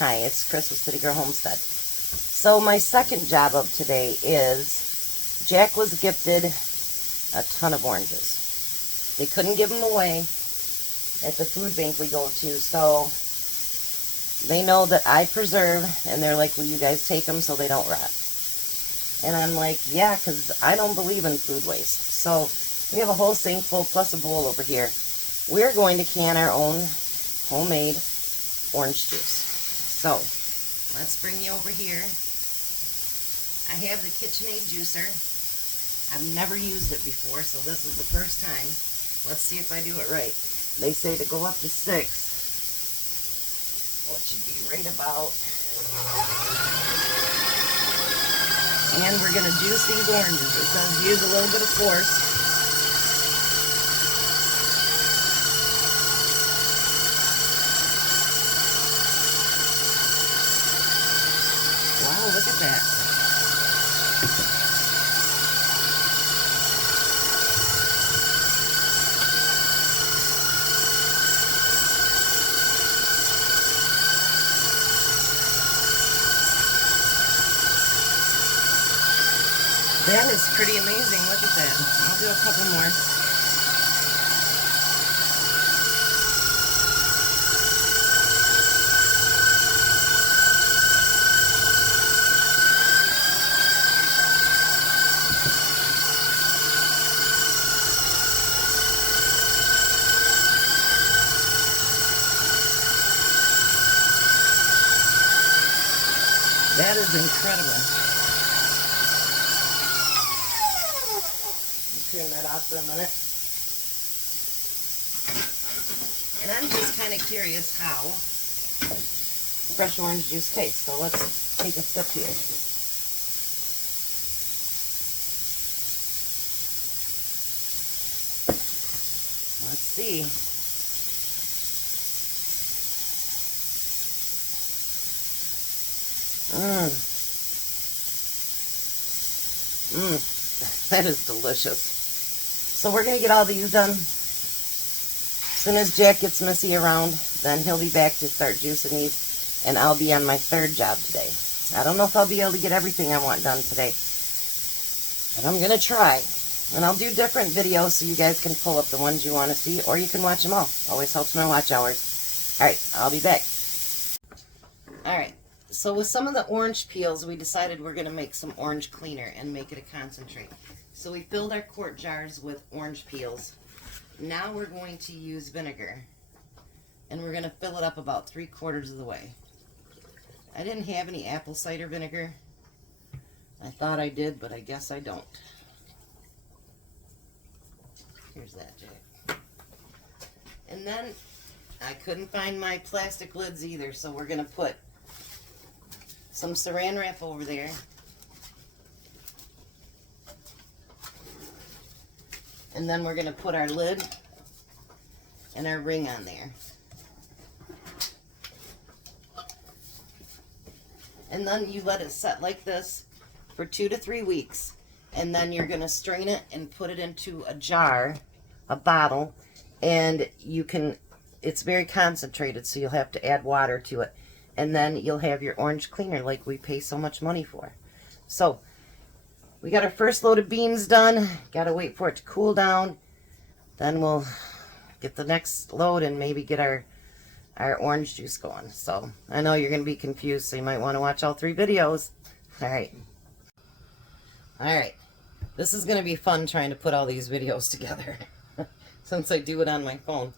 Hi, it's Chris with City Girl Homestead. So my second job of today is Jack was gifted a ton of oranges. They couldn't give them away at the food bank we go to, so they know that I preserve, and they're like, will you guys take them so they don't rot? And I'm like, yeah, because I don't believe in food waste. So we have a whole sink full plus a bowl over here. We're going to can our own homemade orange juice. So let's bring you over here. I have the KitchenAid juicer. I've never used it before, so this is the first time. Let's see if I do it right. They say to go up to 6, which should be right about. And we're going to juice these oranges. It says use a little bit of force. Wow, look at that. That is pretty amazing. Look at that. I'll do a couple more. That is incredible. Turn that off for a minute. And I'm just kind of curious how fresh orange juice tastes. So let's take a sip here. Let's see. That is delicious. So we're going to get all these done. As soon as Jack gets Missy around, then he'll be back to start juicing these, and I'll be on my third job today. I don't know if I'll be able to get everything I want done today, but I'm going to try. And I'll do different videos so you guys can pull up the ones you want to see, or you can watch them all. Always helps my watch hours. Alright, I'll be back. Alright, so with some of the orange peels, we decided we're going to make some orange cleaner and make it a concentrate. So we filled our quart jars with orange peels. Now we're going to use vinegar, and we're going to fill it up about 3/4 of the way. I didn't have any apple cider vinegar. I thought I did, but I guess I don't. Here's that, Jack. And then I couldn't find my plastic lids either, so we're going to put some saran wrap over there. And then we're going to put our lid and our ring on there. And then you let it set like this for 2 to 3 weeks. And then you're going to strain it and put it into a jar, a bottle. And you can, it's very concentrated, so you'll have to add water to it. And then you'll have your orange cleaner like we pay so much money for. So we got our first load of beans done. Got to wait for it to cool down. Then we'll get the next load and maybe get our orange juice going. So I know you're going to be confused, so you might want to watch all 3 videos. Alright. Alright. This is going to be fun trying to put all these videos together since I do it on my phone.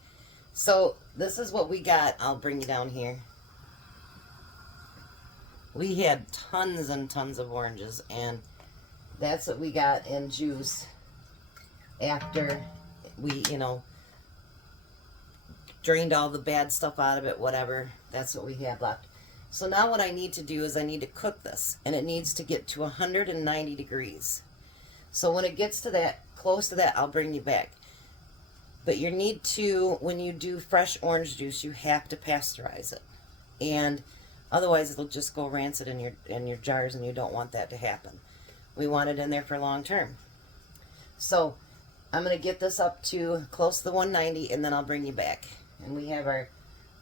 So this is what we got. I'll bring you down here. We had tons and tons of oranges, and that's what we got in juice after we, drained all the bad stuff out of it, whatever. That's what we had left. So now what I need to do is I need to cook this, and it needs to get to 190 degrees. So when it gets to that, close to that, I'll bring you back. But you need to, when you do fresh orange juice, you have to pasteurize it. And otherwise it'll just go rancid in your jars, and you don't want that to happen. We want it in there for long term. So I'm going to get this up to close to the 190, and then I'll bring you back. And we have our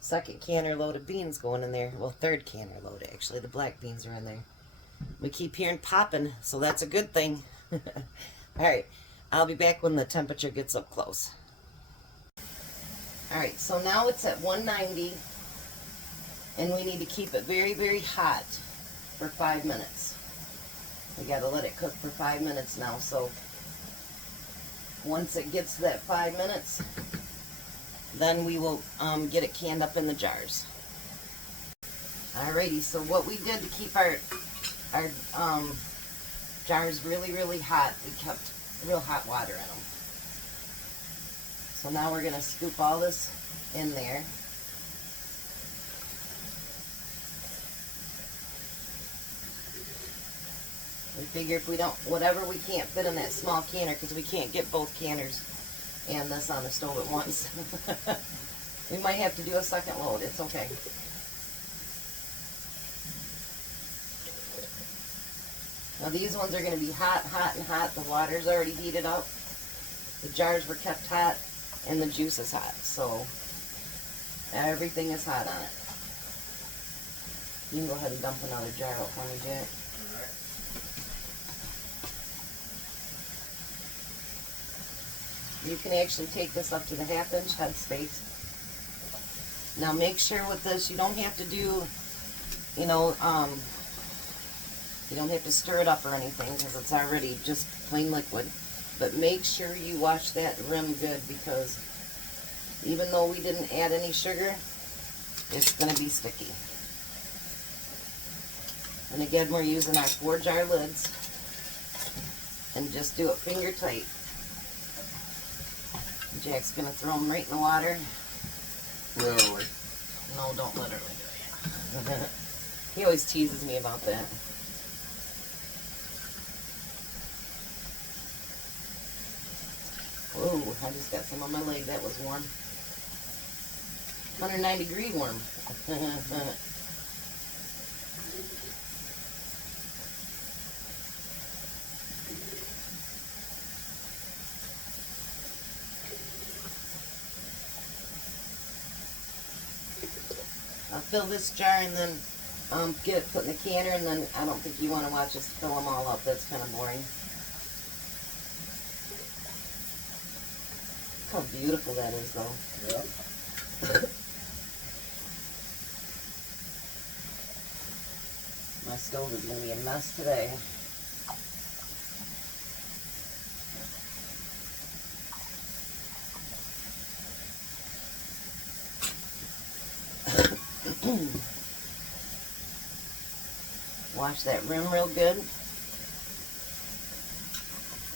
second canner load of beans going in there. Well, third canner load, actually. The black beans are in there. We keep hearing popping, so that's a good thing. Alright, I'll be back when the temperature gets up close. Alright, so now it's at 190, and we need to keep it very, very hot for 5 minutes. We gotta let it cook for 5 minutes now, so once it gets to that 5 minutes, then we will get it canned up in the jars. Alrighty, so what we did to keep our jars really, really hot, we kept real hot water in them. So now we're going to scoop all this in there. We figure if we don't, whatever we can't fit in that small canner, because we can't get both canners and this on the stove at once. We might have to do a second load. It's okay. Now these ones are going to be hot, hot, and hot. The water's already heated up. The jars were kept hot, and the juice is hot. So everything is hot on it. You can go ahead and dump another jar out for me, Jack. You can actually take this up to the 1/2-inch head space. Now make sure with this, you don't have to do, you know, you don't have to stir it up or anything because it's already just plain liquid. But make sure you wash that rim good, because even though we didn't add any sugar, it's going to be sticky. And again, we're using our 4-jar lids, and just do it finger tight. Jack's going to throw them right in the water. Literally. No, don't literally do it. He always teases me about that. Whoa, I just got some on my leg. That was warm. 109-degree warm. I'll fill this jar and then get it put in the canner, and then I don't think you want to watch us fill them all up. That's kind of boring. Look how beautiful that is, though. Yeah. My stove is going to be a mess today. Wash that rim real good.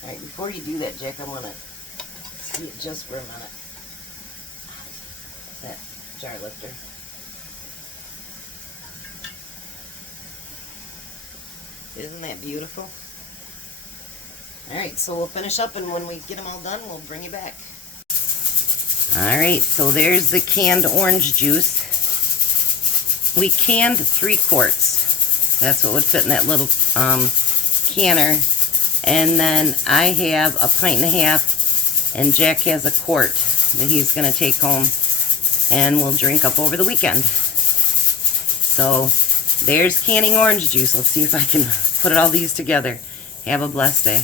Alright, before you do that, Jack, I want to see it just for a minute. That jar lifter. Isn't that beautiful? Alright, so we'll finish up, and when we get them all done, we'll bring you back. Alright, so there's the canned orange juice. We canned 3 quarts. That's what would fit in that little canner. And then I have a 1.5 pints, and Jack has a quart that he's going to take home and we'll drink up over the weekend. So there's canning orange juice. Let's see if I can put all these together. Have a blessed day.